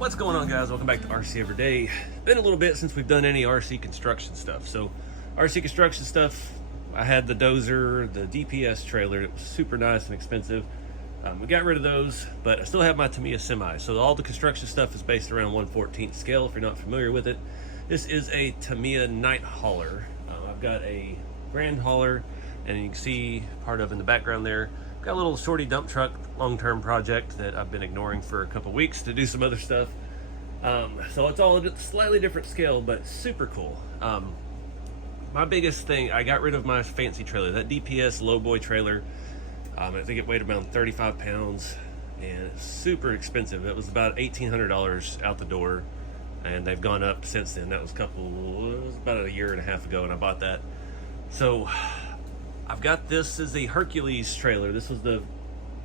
What's going on, guys? Welcome back to RC Everyday. Been a little bit since we've done any RC construction stuff. So RC construction stuff, I had the dozer, the DPS trailer. It was super nice and expensive. We got rid of those, but I still have my Tamiya semi. So all the construction stuff is based around 1/14 scale, if you're not familiar with it. This is a Tamiya night hauler. I've got a grand hauler, and you can see part of in the background there. Got a little shorty dump truck long-term project that I've been ignoring for a couple weeks to do some other stuff. So it's all a slightly different scale, but super cool. My biggest thing, I got rid of my fancy trailer, that DPS lowboy trailer. I think it weighed around 35 pounds and it's super expensive. It was about $1,800 out the door, and they've gone up since then. That was about a year and a half ago, and I bought that. So I've got this as a Hercules trailer. This was the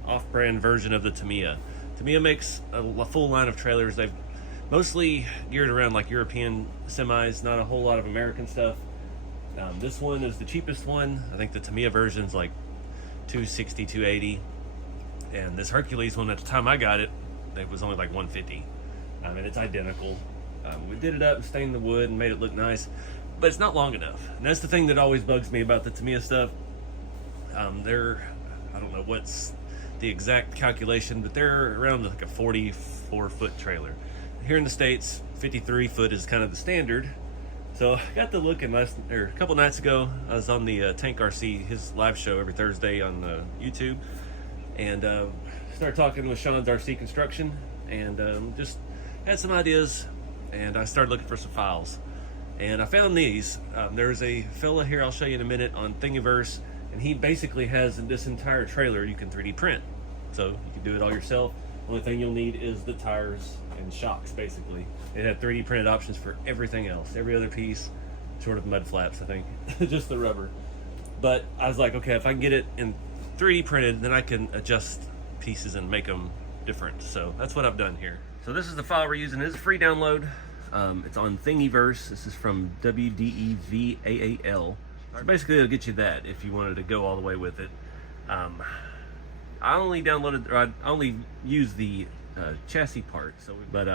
off-brand version of the Tamiya. Tamiya makes a full line of trailers. They've mostly geared around like European semis, not a whole lot of American stuff. This one is the cheapest one. I think the Tamiya version's like $260, $280. And this Hercules one, at the time I got it, it was only like $150. And it's identical. We did it up and stained the wood and made it look nice, but it's not long enough. And that's the thing that always bugs me about the Tamiya stuff. I don't know what's the exact calculation, but they're around like a 44-foot trailer. Here in the States, 53 foot is kind of the standard. So I got to looking a couple nights ago. I was on the Tank RC, his live show every Thursday on YouTube, and started talking with Sean's RC Construction, and just had some ideas, and I started looking for some files. And I found these. There's a fella here I'll show you in a minute on Thingiverse, and he basically has this entire trailer you can 3D print. So you can do it all yourself. The only thing you'll need is the tires and shocks, basically. It had 3D printed options for everything else. Every other piece, short of mud flaps, I think. Just the rubber. But I was like, okay, if I can get it in 3D printed, then I can adjust pieces and make them different. So that's what I've done here. So this is the file we're using. It's a free download. It's on Thingiverse. This is from WDEVAAL. So basically it'll get you that if you wanted to go all the way with it. I only downloaded, or I only used the chassis part. So, but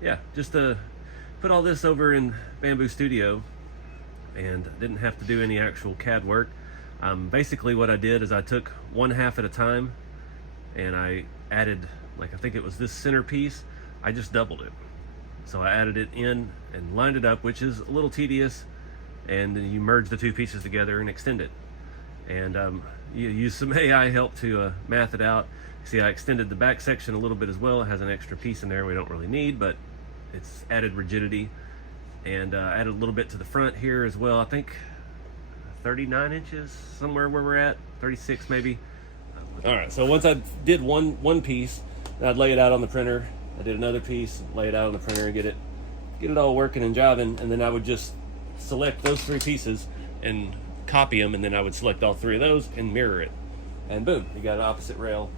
yeah, just to put all this over in Bambu Studio, and didn't have to do any actual CAD work. Basically what I did is I took one half at a time, and I added, like, I think it was this center piece, I just doubled it. So I added it in and lined it up, which is a little tedious, and then you merge the two pieces together and extend it. And you use some AI help to math it out. See, I extended the back section a little bit as well. It has an extra piece in there we don't really need, but it's added rigidity. And added a little bit to the front here as well. I think 39 inches, somewhere where we're at, 36 maybe. All right, so once I did one piece, I'd lay it out on the printer. I did another piece, lay it out on the printer and get it all working and jiving, and then I would just select those three pieces and copy them, and then I would select all three of those and mirror it, and boom, you got an opposite rail.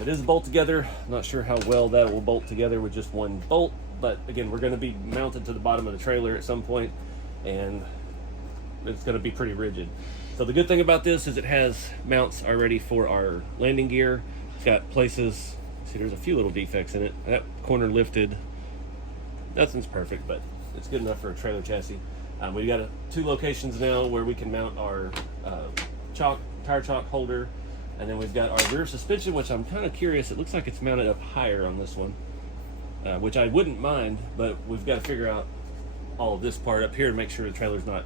It is bolt together. I'm not sure how well that will bolt together with just one bolt, but again, we're going to be mounted to the bottom of the trailer at some point, and it's going to be pretty rigid. So the good thing about this is it has mounts already for our landing gear. It's got places, see, there's a few little defects in it. That corner lifted, nothing's perfect, but it's good enough for a trailer chassis. We've got two locations now where we can mount our tire chalk holder, and then we've got our rear suspension, which I'm kind of curious. It looks like it's mounted up higher on this one, which I wouldn't mind, but we've got to figure out all of this part up here to make sure the trailer's not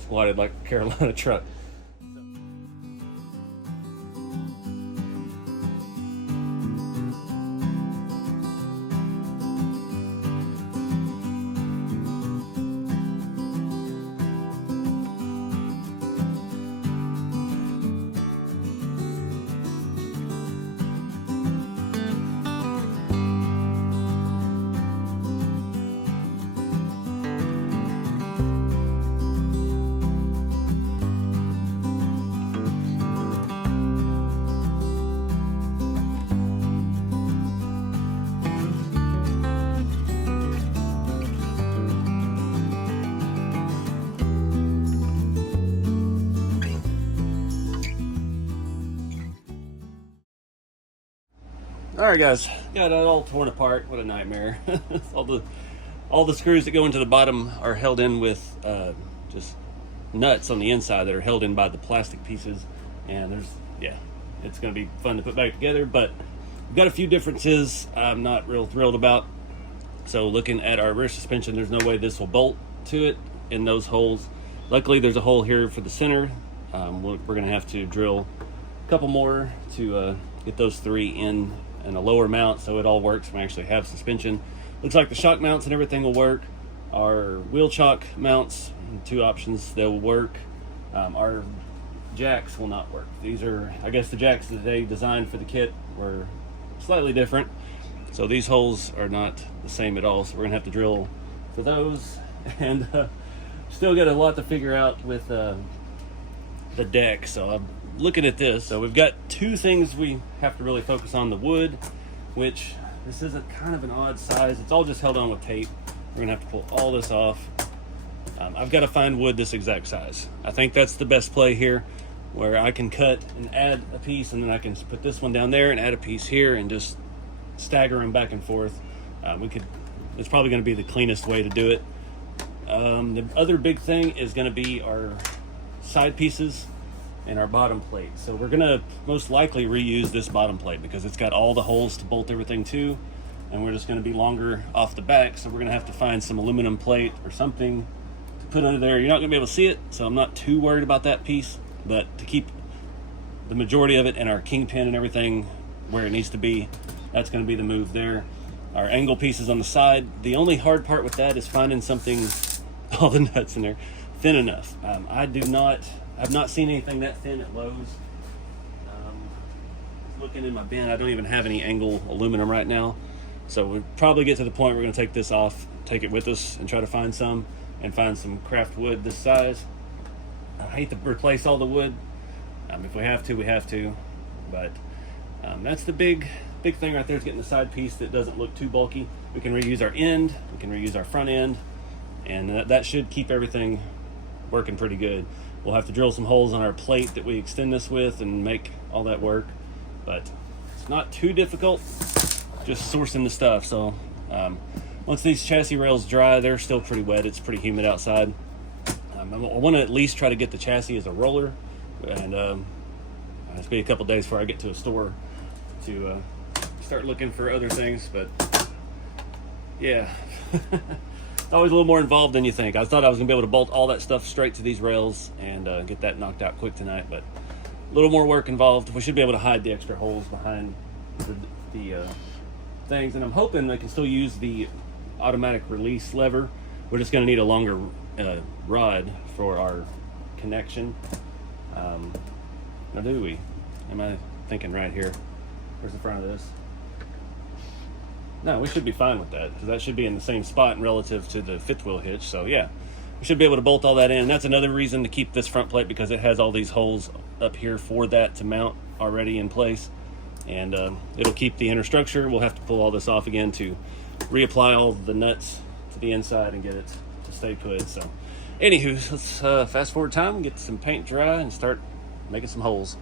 squatted like a Carolina truck. All right, guys, got it all torn apart. What a nightmare. all the screws that go into the bottom are held in with just nuts on the inside that are held in by the plastic pieces, and it's going to be fun to put back together, but we've got a few differences I'm not real thrilled about. So looking at our rear suspension, there's no way this will bolt to it in those holes. Luckily there's a hole here for the center. We're going to have to drill a couple more to get those 3 in a lower mount so it all works and we actually have suspension. Looks like the shock mounts and everything will work. Our wheel chock mounts, 2 options, they'll work. Our jacks will not work. These are, I guess the jacks that they designed for the kit were slightly different. So these holes are not the same at all. So we're gonna have to drill for those. And still got a lot to figure out with the deck. So I'm looking at this. So we've got 2 things we have to really focus on. The wood, which this is kind of an odd size. It's all just held on with tape. We're gonna have to pull all this off. I've got to find wood this exact size. I think that's the best play here, where I can cut and add a piece, and then I can put this one down there and add a piece here and just stagger them back and forth. It's probably going to be the cleanest way to do it. The other big thing is going to be our side pieces and our bottom plate. So we're going to most likely reuse this bottom plate because it's got all the holes to bolt everything to, and we're just going to be longer off the back. So we're going to have to find some aluminum plate or something to put under there. You're not going to be able to see it, so I'm not too worried about that piece, but to keep the majority of it and our kingpin and everything where it needs to be, that's going to be the move there. Our angle pieces on the side, the only hard part with that is finding something, all the nuts in there, thin enough. I've not seen anything that thin at Lowe's. Looking in my bin, I don't even have any angle aluminum right now. So we'll probably get to the point we're going to take this off, take it with us, and try to find some craft wood this size. I hate to replace all the wood. If we have to, we have to. But that's the big thing right there, is getting the side piece that doesn't look too bulky. We can reuse our end, we can reuse our front end, and that should keep everything working pretty good. We'll have to drill some holes on our plate that we extend this with and make all that work, but it's not too difficult, just sourcing the stuff. So once these chassis rails dry, they're still pretty wet, it's pretty humid outside. I want to at least try to get the chassis as a roller, and it's be a couple days before I get to a store to start looking for other things. But yeah, it's always a little more involved than you think. I thought I was gonna be able to bolt all that stuff straight to these rails and get that knocked out quick tonight, but a little more work involved. We should be able to hide the extra holes behind the things, and I'm hoping I can still use the automatic release lever. We're just gonna need a longer rod for our connection. Now do we? Am I thinking right here? Where's the front of this? No, we should be fine with that, because that should be in the same spot relative to the fifth wheel hitch. So yeah, we should be able to bolt all that in. And that's another reason to keep this front plate, because it has all these holes up here for that to mount already in place. And it'll keep the inner structure. We'll have to pull all this off again to reapply all the nuts to the inside and get it to stay put. So anywho, let's fast forward time, get some paint dry, and start making some holes.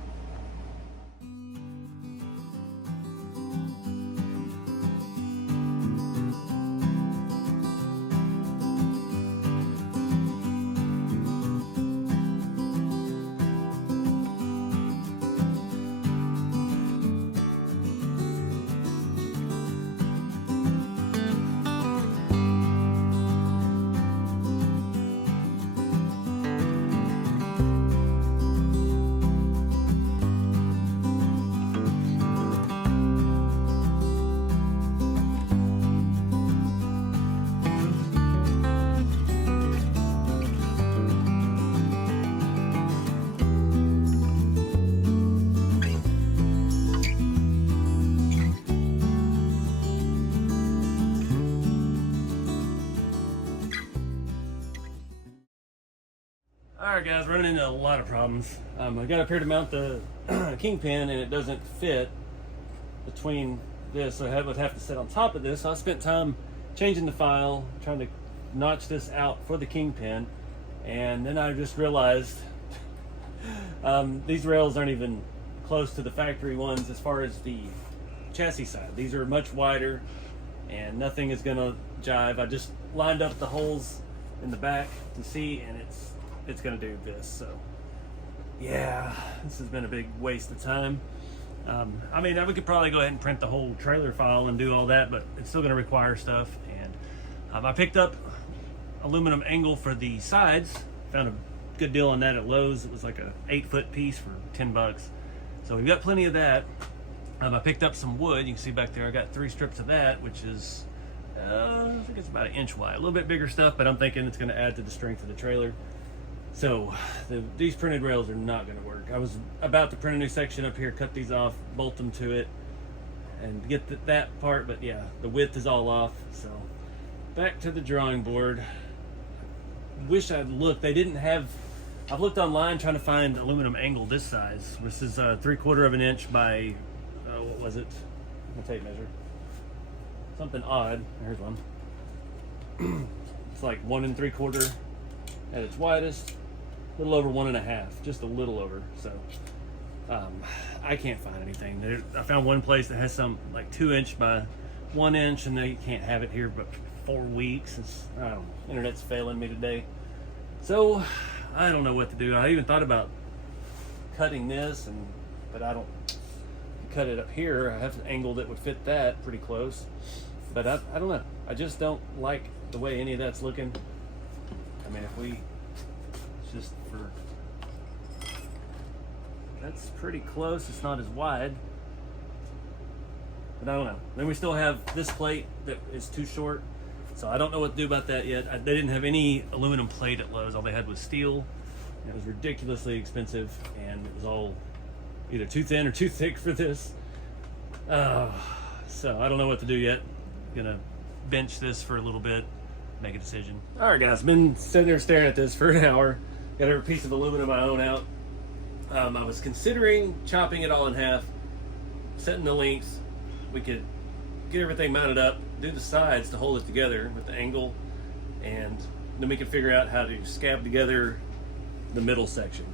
Alright guys, running into a lot of problems. I got up here to mount the kingpin, and it doesn't fit between this, so I would have to sit on top of this. So I spent time changing the file, trying to notch this out for the kingpin, and then I just realized these rails aren't even close to the factory ones as far as the chassis side. These are much wider and nothing is gonna jive. I just lined up the holes in the back to see, and it's gonna do this. So yeah, this has been a big waste of time. I mean, we could probably go ahead and print the whole trailer file and do all that, but it's still gonna require stuff. And I picked up aluminum angle for the sides. Found a good deal on that at Lowe's. It was like a 8-foot piece for 10 bucks. So we've got plenty of that. I picked up some wood. You can see back there I got 3 strips of that, which is I think it's about 1 inch wide. A little bit bigger stuff, but I'm thinking it's going to add to the strength of the trailer. So these printed rails are not going to work. I was about to print a new section up here, cut these off, bolt them to it, and get that part, but yeah, the width is all off. So back to the drawing board. Wish I'd looked. They didn't have. I've looked online trying to find aluminum angle this size. This is 3/4 of an inch by what was it? My tape measure. Something odd. Here's one. It's like 1 3/4 at its widest. A little over 1 1/2, just a little over. So I can't find anything. I found one place that has some like 2 inch by 1 inch, and they can't have it here but 4 weeks. I don't know. Internet's failing me today. So I don't know what to do. I even thought about cutting this, but I don't cut it up here. I have an angle that would fit that pretty close. But I don't know. I just don't like the way any of that's looking. I mean, it's just for, that's pretty close. It's not as wide. But I don't know. Then we still have this plate that is too short. So I don't know what to do about that yet. They didn't have any aluminum plate at Lowe's. All they had was steel. And it was ridiculously expensive, and it was all either too thin or too thick for this. So I don't know what to do yet. Gonna bench this for a little bit, make a decision. All right, guys, been sitting there staring at this for an hour. Got every piece of aluminum I own out. I was considering chopping it all in half, setting the lengths. We could get everything mounted up, do the sides to hold it together with the angle, and then we can figure out how to scab together the middle section.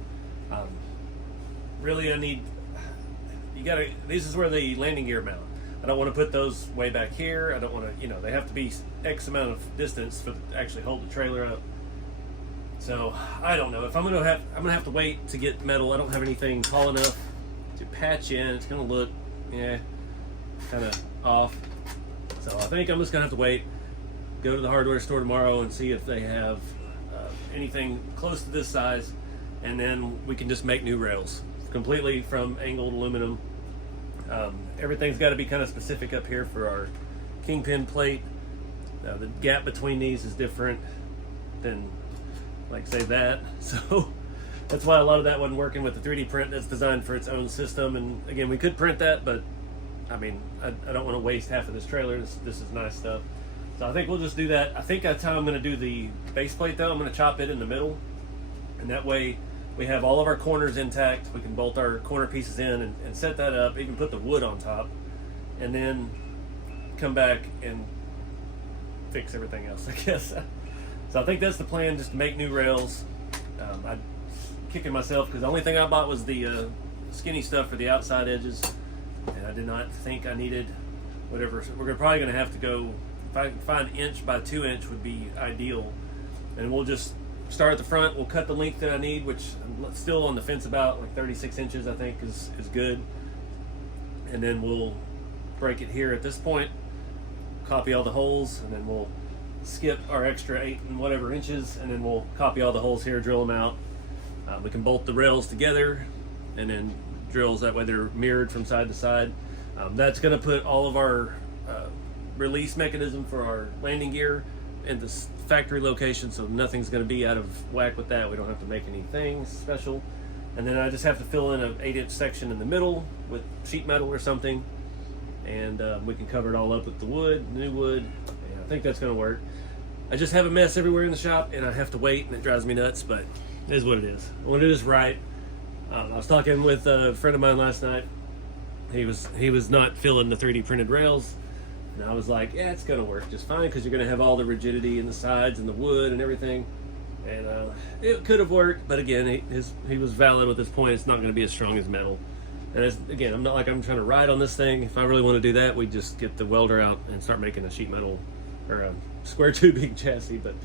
Really, this is where the landing gear mount. I don't want to put those way back here. I don't want to, they have to be X amount of distance to actually hold the trailer up. So I don't know if I'm gonna have to wait to get metal. I don't have anything tall enough to patch in. It's gonna look, kind of off. So I think I'm just gonna have to wait. Go to the hardware store tomorrow and see if they have anything close to this size, and then we can just make new rails completely from angled aluminum. Everything's got to be kind of specific up here for our kingpin plate. The gap between these is different than, like, say that. So that's why a lot of that wasn't working with the 3D print that's designed for its own system. And again, we could print that, but I mean, I don't want to waste half of this trailer. This is nice stuff. So I think we'll just do that. I think that's how I'm going to do the base plate, though. I'm going to chop it in the middle, and that way we have all of our corners intact. We can bolt our corner pieces in and set that up, even put the wood on top, and then come back and fix everything else, I guess. So I think that's the plan, just to make new rails. I'm kicking myself because the only thing I bought was the skinny stuff for the outside edges, and I did not think I needed whatever. So we're probably going to have to go, if I can find 1 by 2 inch would be ideal, and we'll just start at the front. We'll cut the length that I need, which I'm still on the fence about, like 36 inches I think is good, and then we'll break it here at this point, copy all the holes, and then we'll skip our extra 8 and whatever inches, and then we'll copy all the holes here, drill them out. We can bolt the rails together and then drills, that way they're mirrored from side to side. That's going to put all of our release mechanism for our landing gear in this factory location, so nothing's going to be out of whack with that. We don't have to make anything special. And then I just have to fill in an 8-inch section in the middle with sheet metal or something, and we can cover it all up with the wood, new wood. And I think that's going to work. I just have a mess everywhere in the shop, and I have to wait, and it drives me nuts, but it is what it is. I want to do this right. I was talking with a friend of mine last night. He was not feeling the 3D printed rails, and I was like, yeah, it's gonna work just fine because you're gonna have all the rigidity in the sides and the wood and everything. And it could have worked, but again, he was valid with his point. It's not gonna be as strong as metal. And again, I'm not like I'm trying to ride on this thing. If I really want to do that, we just get the welder out and start making a sheet metal or a square tubing chassis. But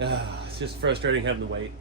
it's just frustrating having to wait.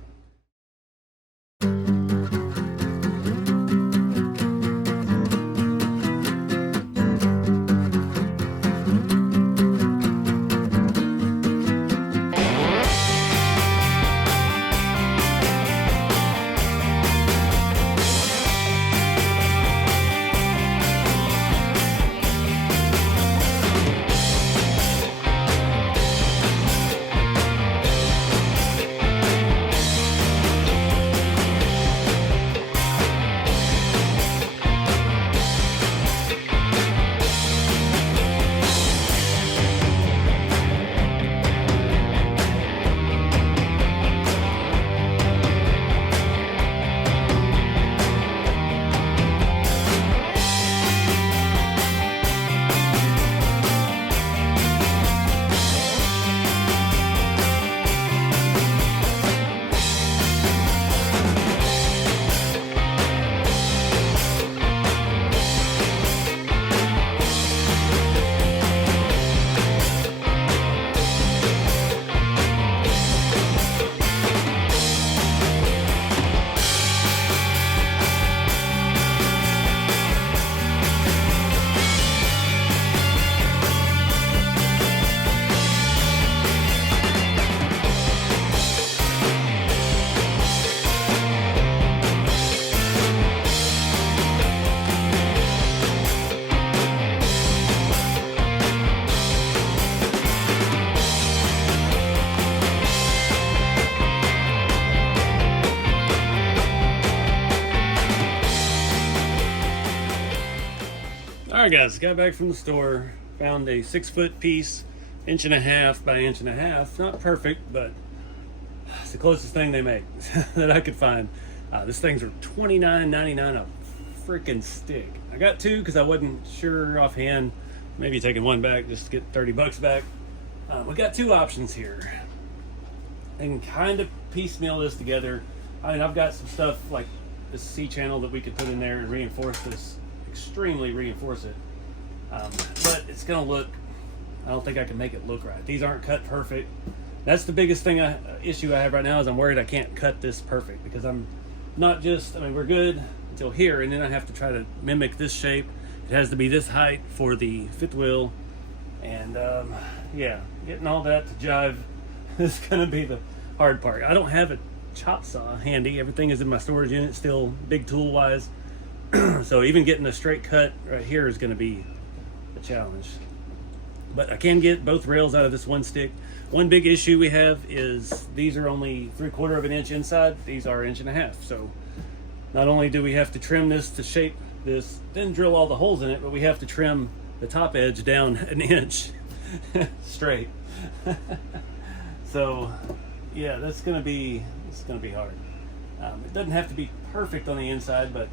Alright guys, got back from the store, found a 6-foot piece, 1.5 by 1.5. Not perfect, but it's the closest thing they make that I could find. This thing's $29.99 a freaking stick. I got 2 because I wasn't sure offhand. Maybe taking 1 back just to get 30 bucks back. We got 2 options here. And kind of piecemeal this together. I mean, I've got some stuff like this C-channel that we could put in there and reinforce this. Extremely reinforce it, but it's gonna look, I don't think I can make it look right. These aren't cut perfect. That's the biggest thing issue I have right now, is I'm worried I can't cut this perfect, because I'm not just, I mean, we're good until here, and then I have to try to mimic this shape. It has to be this height for the fifth wheel, and yeah, getting all that to jive is gonna be the hard part. I don't have a chop saw handy. Everything is in my storage unit still, big tool wise. So even getting a straight cut right here is going to be a challenge. But I can get both rails out of this one stick. One big issue we have is these are only 3/4 of an inch inside. These are 1.5 inches. So not only do we have to trim this to shape this, then drill all the holes in it, but we have to trim the top edge down 1 inch straight. So yeah, it's gonna be hard. It doesn't have to be perfect on the inside, but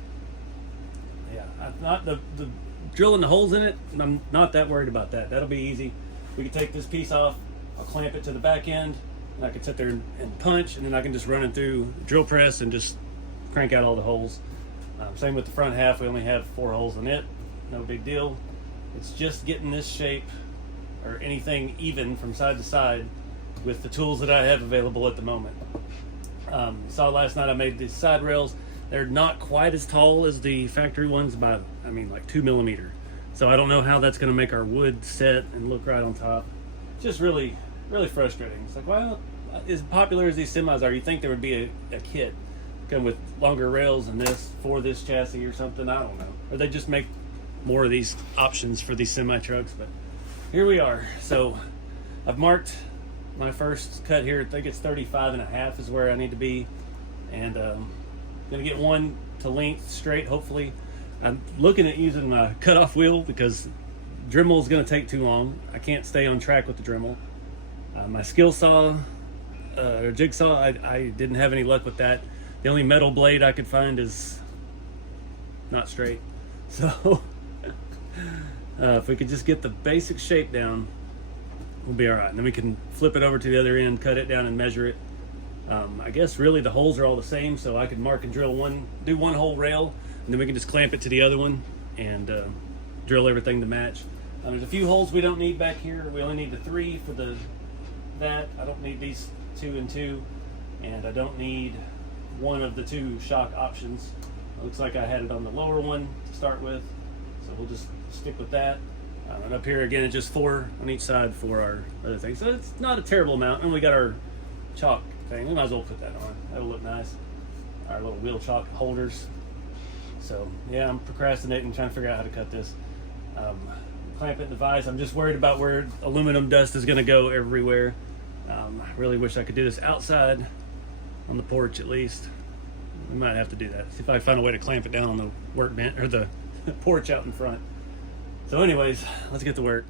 yeah, not the drilling the holes in it, I'm not that worried about that. That'll be easy. We can take this piece off, I'll clamp it to the back end, and I can sit there and punch, and then I can just run it through drill press and just crank out all the holes. Same with the front half, we only have 4 holes in it, no big deal. It's just getting this shape or anything even from side to side with the tools that I have available at the moment. Saw last night I made these side rails. They're not quite as tall as the factory ones by, I mean, like 2 millimeter. So I don't know how that's going to make our wood set and look right on top. Just really, really frustrating. It's like, well, as popular as these semis are, you think there would be a kit come with longer rails and this for this chassis or something. I don't know. Or they just make more of these options for these semi trucks. But here we are. So I've marked my first cut here. I think it's 35.5 is where I need to be. And gonna get one to length straight, hopefully. I'm looking at using a cutoff wheel because Dremel is gonna take too long. I can't stay on track with the Dremel. My skill saw or jigsaw, I didn't have any luck with that. The only metal blade I could find is not straight. So if we could just get the basic shape down, we'll be all right. And then we can flip it over to the other end, cut it down and measure it. I guess really the holes are all the same, so I could mark and drill do one hole rail, and then we can just clamp it to the other one and drill everything to match. There's a few holes we don't need back here. We only need the 3 for that. I don't need these 2 and 2, and I don't need one of the 2 shock options. It looks like I had it on the lower one to start with, so we'll just stick with that. And up here again, it's just 4 on each side for our other thing. So it's not a terrible amount. And we got our chalk thing. We might as well put that on. That'll look nice. Our little wheel chalk holders. So yeah, I'm procrastinating, trying to figure out how to cut this. Clamp it in the vise. I'm just worried about where aluminum dust is going to go everywhere. I really wish I could do this outside on the porch at least. We might have to do that. See if I can find a way to clamp it down on the workbench or the porch out in front. So anyways, let's get to work.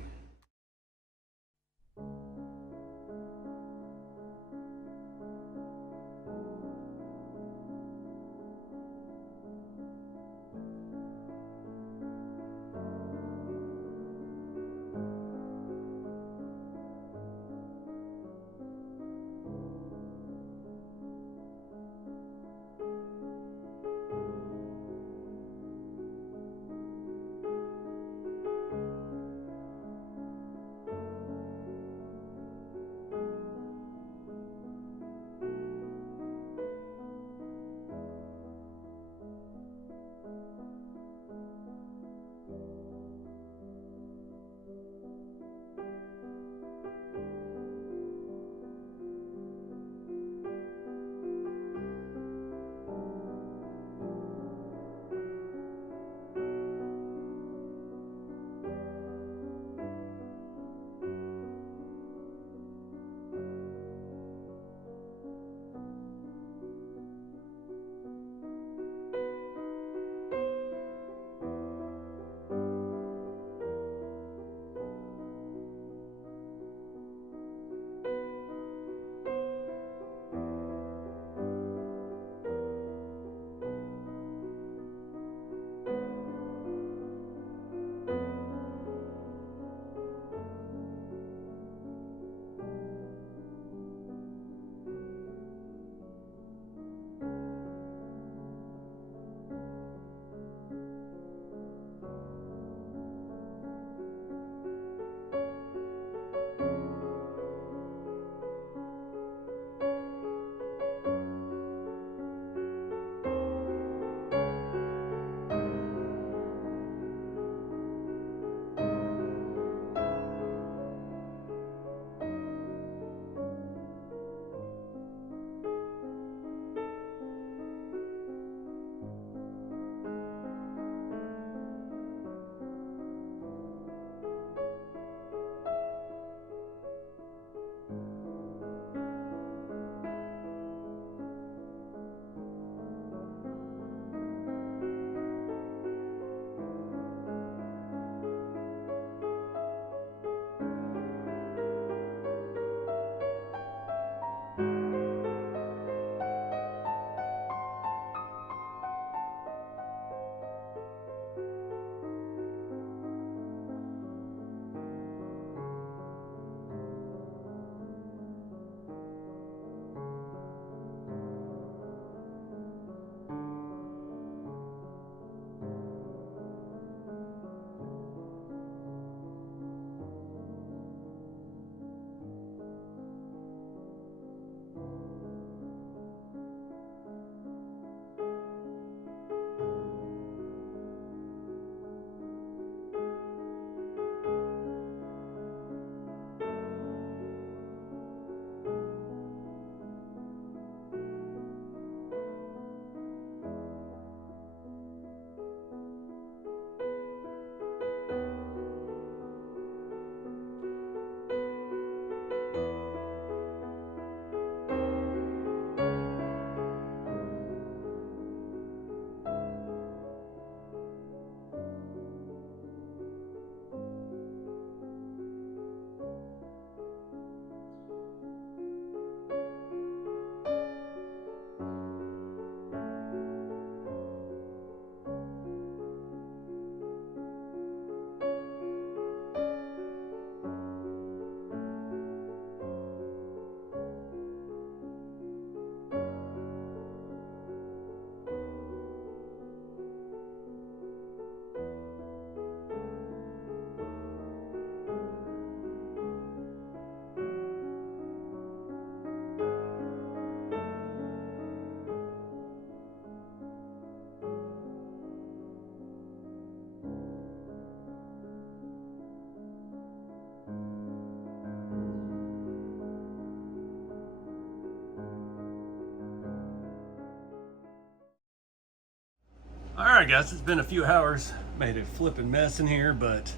guys, it's been a few hours. Made a flipping mess in here, but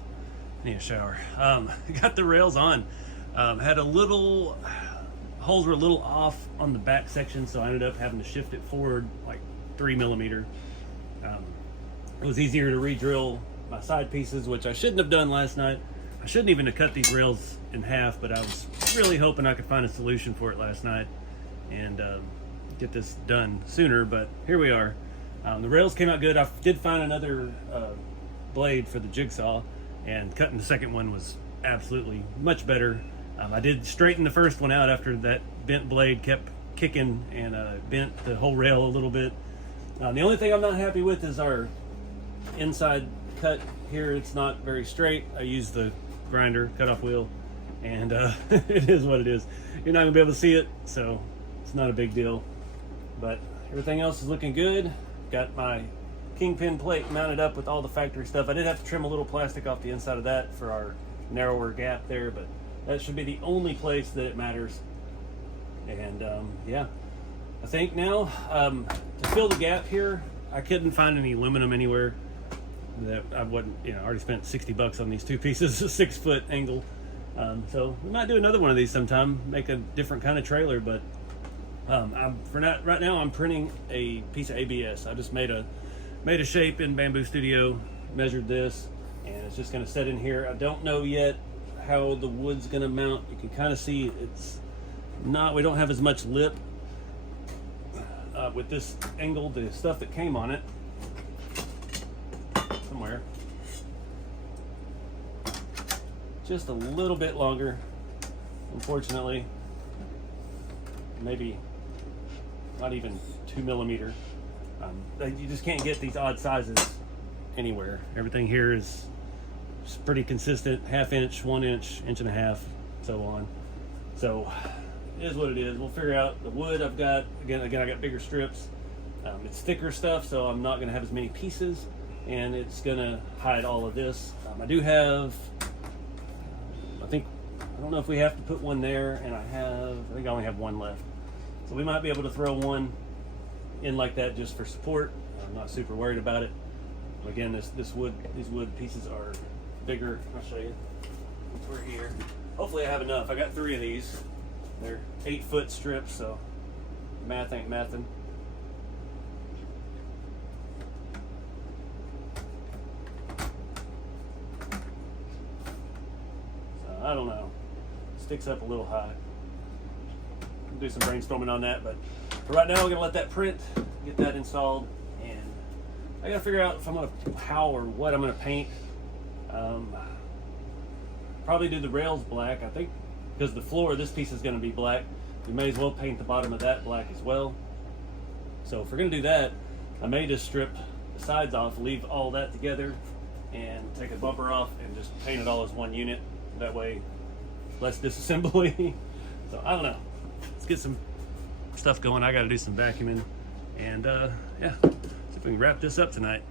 I need a shower. Got the rails on. Had a little, holes were a little off on the back section, so I ended up having to shift it forward like 3 millimeter. It was easier to re-drill my side pieces, which I shouldn't have done last night. I shouldn't even have cut these rails in half, but I was really hoping I could find a solution for it last night and get this done sooner, but here we are. The rails came out good. I did find another blade for the jigsaw, and cutting the second one was absolutely much better. I did straighten the first one out after that bent blade kept kicking and bent the whole rail a little bit. The only thing I'm not happy with is our inside cut here. It's not very straight. I used the grinder cutoff wheel, and it is what it is. You're not gonna be able to see it, so it's not a big deal. But everything else is looking good. Got my kingpin plate mounted up with all the factory stuff. I did have to trim a little plastic off the inside of that for our narrower gap there, but that should be the only place that it matters. And yeah, I think now to fill the gap here, I couldn't find any aluminum anywhere. That I wouldn't, I already spent $60 on these two pieces, a 6-foot angle. So we might do another one of these sometime, make a different kind of trailer. But right now I'm printing a piece of ABS. I just made a shape in Bambu Studio, measured this, and it's just going to set in here. I don't know yet how the wood's going to mount. You can kind of see we don't have as much lip with this angle. The stuff that came on it somewhere just a little bit longer, unfortunately. Maybe not even 2 millimeter. You just can't get these odd sizes anywhere. Everything here is pretty consistent, 1/2 inch, 1 inch, 1.5 inches, so on. So it is what it is. We'll figure out the wood. I've got again I got bigger strips. It's thicker stuff, so I'm not going to have as many pieces, and it's going to hide all of this. I do have, I don't know if we have to put one there, and I think I only have one left. So we might be able to throw one in like that just for support. I'm not super worried about it. Again, these wood pieces are bigger. I'll show you. We're here. Hopefully I have enough. I got 3 of these. They're 8-foot strips, so math ain't mathin'. So I don't know. Sticks up a little high. Do some brainstorming on that, but for right now we're gonna let that print, get that installed, and I gotta figure out if I'm gonna how or what I'm gonna paint. Probably do the rails black. I think because the floor, this piece is gonna be black, we may as well paint the bottom of that black as well. So if we're gonna do that, I may just strip the sides off, leave all that together, and take a bumper off and just paint it all as one unit. That way, less disassembly. So I don't know. Let's get some stuff going. I got to do some vacuuming, and yeah, see if we can wrap this up tonight.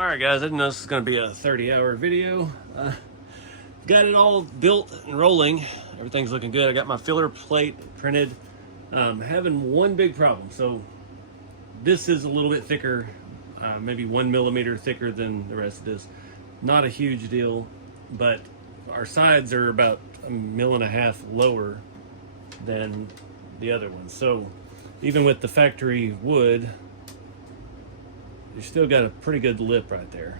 Alright guys, I didn't know this was going to be a 30-hour video. Got it all built and rolling. Everything's looking good. I got my filler plate printed. Having one big problem. So this is a little bit thicker, maybe 1 millimeter thicker than the rest of this. Not a huge deal, but our sides are about 1.5 millimeters lower than the other ones. So even with the factory wood, you still got a pretty good lip right there.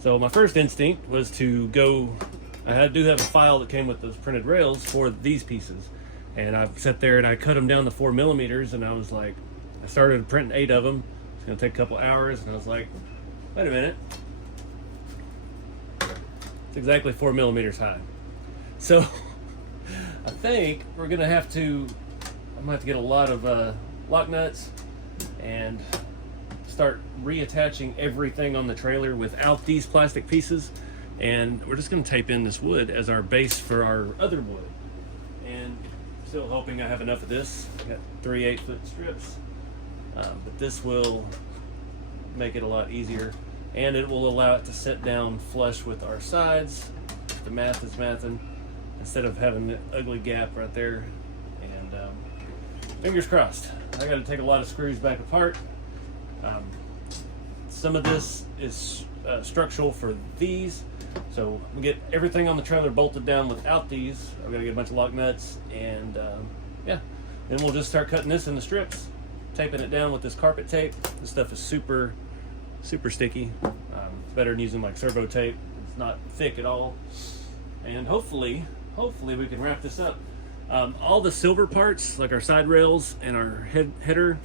So my first instinct was to go, I do have a file that came with those printed rails for these pieces. And I sat there and I cut them down to 4 millimeters, and I was like, I started printing 8 of them. It's gonna take a couple hours, and I was like, wait a minute. It's exactly 4 millimeters high. So I think we're gonna have to, I'm gonna have to get a lot of lock nuts and start reattaching everything on the trailer without these plastic pieces, and we're just going to tape in this wood as our base for our other wood. And still hoping I have enough of this. I got 3 8-foot strips, but this will make it a lot easier, and it will allow it to sit down flush with our sides. The math is mathing instead of having the ugly gap right there. And fingers crossed. I got to take a lot of screws back apart. Some of this is structural for these, so we get everything on the trailer bolted down without these. I've got to get a bunch of lock nuts, and yeah, then we'll just start cutting this into strips, taping it down with this carpet tape. This stuff is super sticky. It's better than using like servo tape. It's not thick at all, and hopefully we can wrap this up. All the silver parts, like our side rails and our header,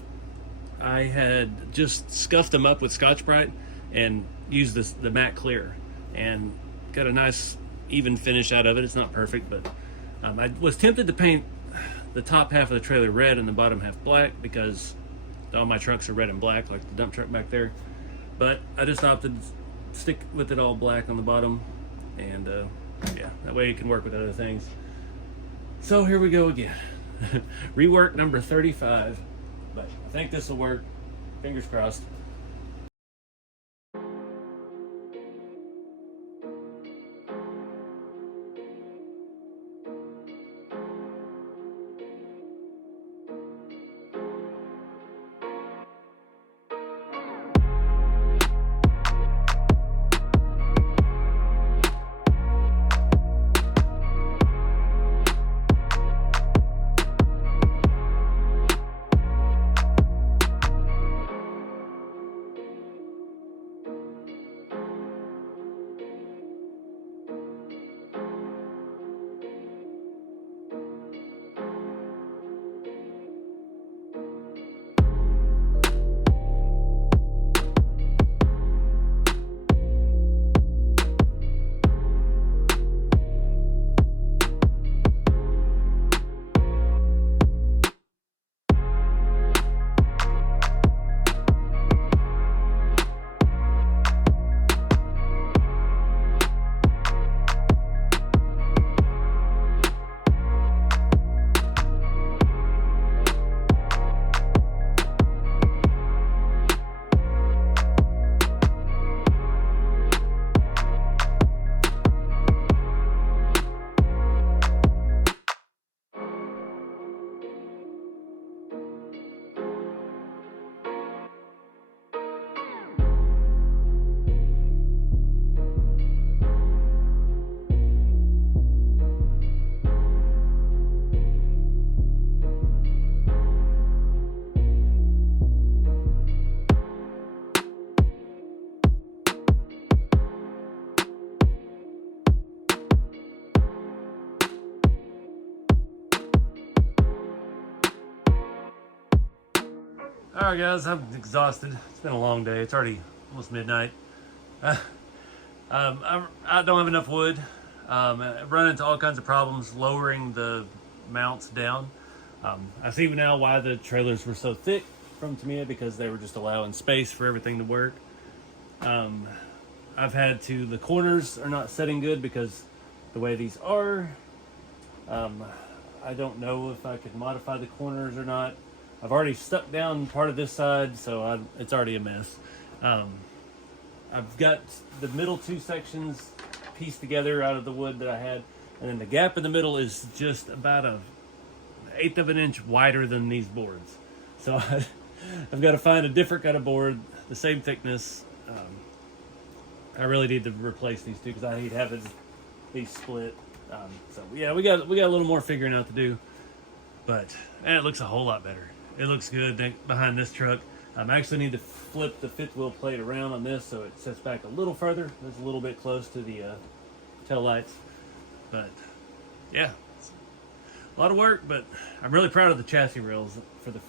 I had just scuffed them up with Scotch-Brite and used the matte clear, and got a nice even finish out of it. It's not perfect, but I was tempted to paint the top half of the trailer red and the bottom half black, because all my trucks are red and black, like the dump truck back there. But I just opted to stick with it all black on the bottom, and yeah, that way it can work with other things. So here we go again. Rework number 35. But I think this will work. Fingers crossed. All right, guys, I'm exhausted. It's been a long day. It's already almost midnight. I don't have enough wood. I've run into all kinds of problems lowering the mounts down. I see now why the trailers were so thick from Tamiya, because they were just allowing space for everything to work. I've had to, the corners are not setting good because the way these are. I don't know if I could modify the corners or not. I've already stuck down part of this side, so it's already a mess. I've got the middle two sections pieced together out of the wood that I had, and then the gap in the middle is just about an eighth of an inch wider than these boards. So I've got to find a different kind of board, the same thickness. I really need to replace these two because I hate having these split. So yeah, we got a little more figuring out to do, but it looks a whole lot better. It looks good behind this truck. I actually need to flip the fifth wheel plate around on this so it sets back a little further. It's a little bit close to the tail lights, but yeah, it's a lot of work. But I'm really proud of the chassis rails for the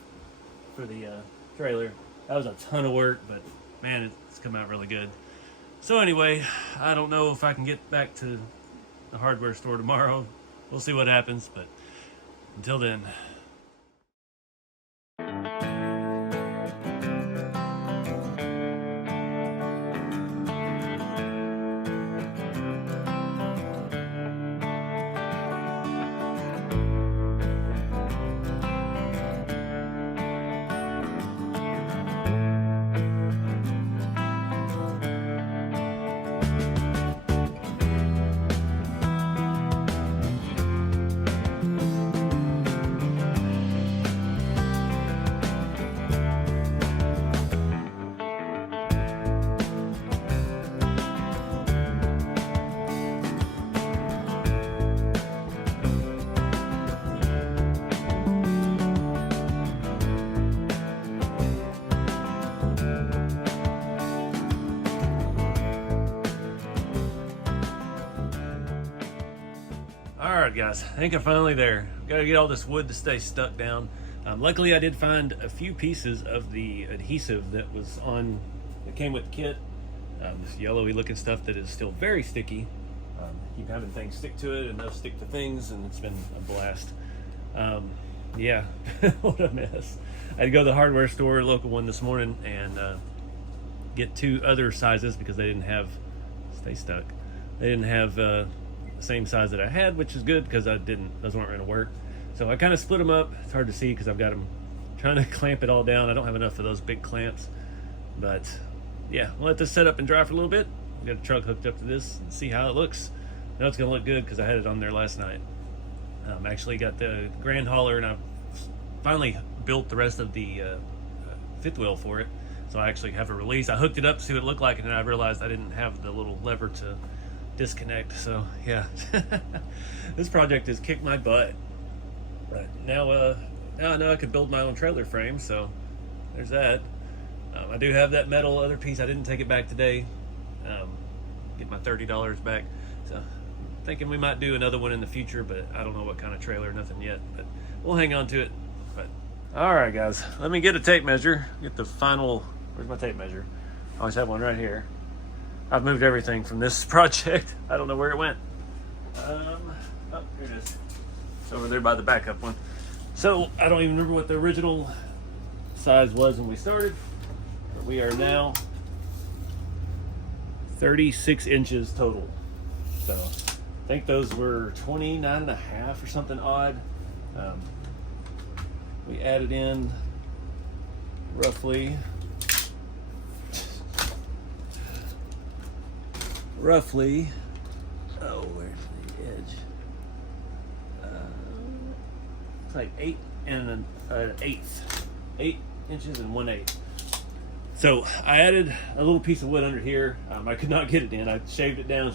trailer. That was a ton of work, but man, it's come out really good. So anyway, I don't know if I can get back to the hardware store tomorrow. We'll see what happens, but until then. Alright guys, I think I'm finally there. Gotta get all this wood to stay stuck down. Luckily I did find a few pieces of the adhesive that came with the kit. This yellowy looking stuff that is still very sticky. Keep having things stick to it and those stick to things, and it's been a blast. Yeah, what a mess. I had to go to the hardware store, local one this morning, and get two other sizes because they didn't have, stay stuck. They didn't have the same size that I had, which is good because those weren't going to work. So I kind of split them up. It's hard to see because I've got them trying to clamp it all down. I don't have enough of those big clamps, but yeah, we'll let this set up and dry for a little bit. We've got the truck hooked up to this and see how it looks. I know it's going to look good because I had it on there last night. Actually got the grand hauler and I finally built the rest of the fifth wheel for it. So I actually have a release. I hooked it up to see what it looked like, and then I realized I didn't have the little lever to disconnect. So yeah, this project has kicked my butt. But now I know I could build my own trailer frame, so there's that. I do have that metal other piece. I didn't take it back today. Get my $30 back. So I'm thinking we might do another one in the future, but I don't know what kind of trailer, nothing yet. But we'll hang on to it. But all right, guys, let me get a tape measure. Get the final. Where's my tape measure? I always have one right here. I've moved everything from this project. I don't know where it went. Oh, here it is. It's over there by the backup one. So I don't even remember what the original size was when we started, but we are now 36 inches total. So I think those were 29 and a half or something odd. We added in roughly, oh, where's the edge? It's like 8 and an eighth. 8 inches and 1/8. So I added a little piece of wood under here. I could not get it in. I shaved it down.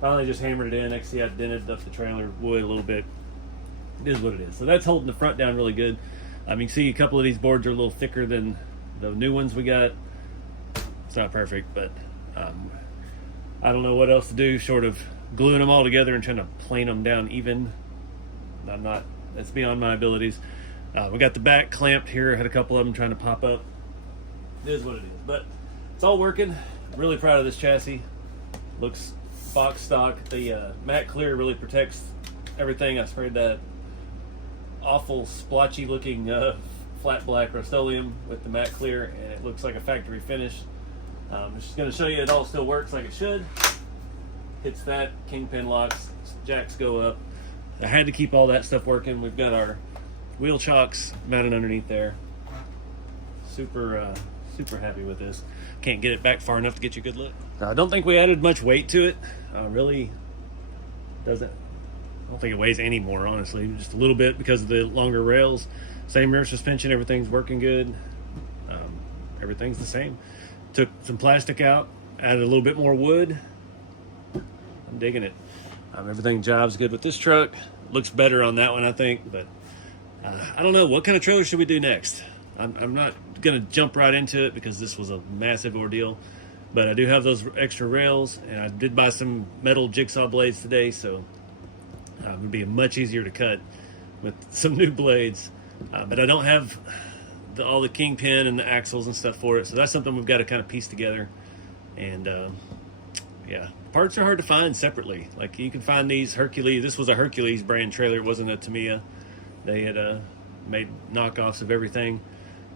Finally just hammered it in. Actually, I dented up the trailer wood a little bit. It is what it is. So that's holding the front down really good. You can see a couple of these boards are a little thicker than the new ones we got. It's not perfect, but I don't know what else to do short of gluing them all together and trying to plane them down even. That's beyond my abilities. We got the back clamped here. Had a couple of them trying to pop up. It is what it is, but it's all working. I'm really proud of this chassis. Looks box stock. The matte clear really protects everything. I sprayed that awful splotchy looking flat black Rust-Oleum with the matte clear, and it looks like a factory finish. I'm just going to show you it all still works like it should. Hits that, kingpin locks, jacks go up. I had to keep all that stuff working. We've got our wheel chocks mounted underneath there. Super super happy with this. Can't get it back far enough to get you a good look. I don't think we added much weight to it. Really doesn't. I don't think it weighs any more, honestly. Just a little bit because of the longer rails. Same rear suspension. Everything's working good. Everything's the same. Took some plastic out. Added a little bit more wood. I'm digging it. Everything jives good with this truck. Looks better on that one, I think. But I don't know. What kind of trailer should we do next? I'm not going to jump right into it because this was a massive ordeal. But I do have those extra rails, and I did buy some metal jigsaw blades today, so it would be much easier to cut with some new blades. But I don't have all the kingpin and the axles and stuff for it, so that's something we've got to kind of piece together. And yeah, parts are hard to find separately. Like, you can find these Hercules. This was a Hercules brand trailer. It wasn't a Tamiya. They had made knockoffs of everything.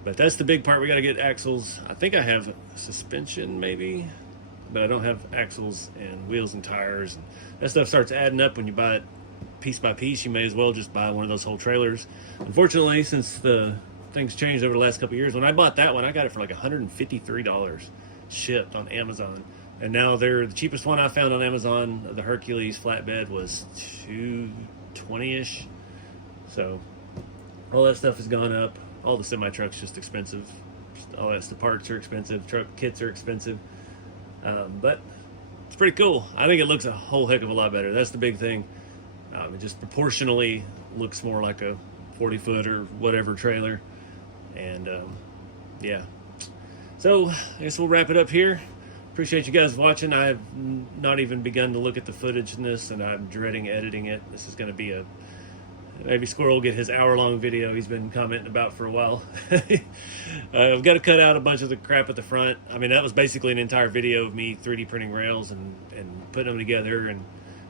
But that's the big part. We got to get axles. I think I have suspension maybe, but I don't have axles and wheels and tires. And that stuff starts adding up when you buy it piece by piece. You may as well just buy one of those whole trailers. Unfortunately, since the things changed over the last couple of years, when I bought that one, I got it for like $153 shipped on Amazon. And now the cheapest one I found on Amazon, the Hercules flatbed, was $220-ish. So all that stuff has gone up. All the semi-trucks just expensive. All that's the parts are expensive. Truck kits are expensive. But it's pretty cool. I think it looks a whole heck of a lot better. That's the big thing. It just proportionally looks more like a 40-foot or whatever trailer. And yeah. So I guess we'll wrap it up here. Appreciate you guys watching. I've not even begun to look at the footage in this, and I'm dreading editing it. This is going to be maybe Squirrel will get his hour-long video he's been commenting about for a while. I've got to cut out a bunch of the crap at the front. I mean, that was basically an entire video of me 3D printing rails and putting them together and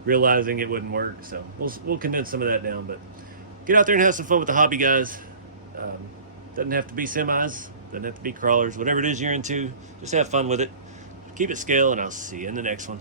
realizing it wouldn't work. So we'll condense some of that down. But get out there and have some fun with the hobby, guys. Doesn't have to be semis. Doesn't have to be crawlers. Whatever it is you're into, just have fun with it. Keep it scale, and I'll see you in the next one.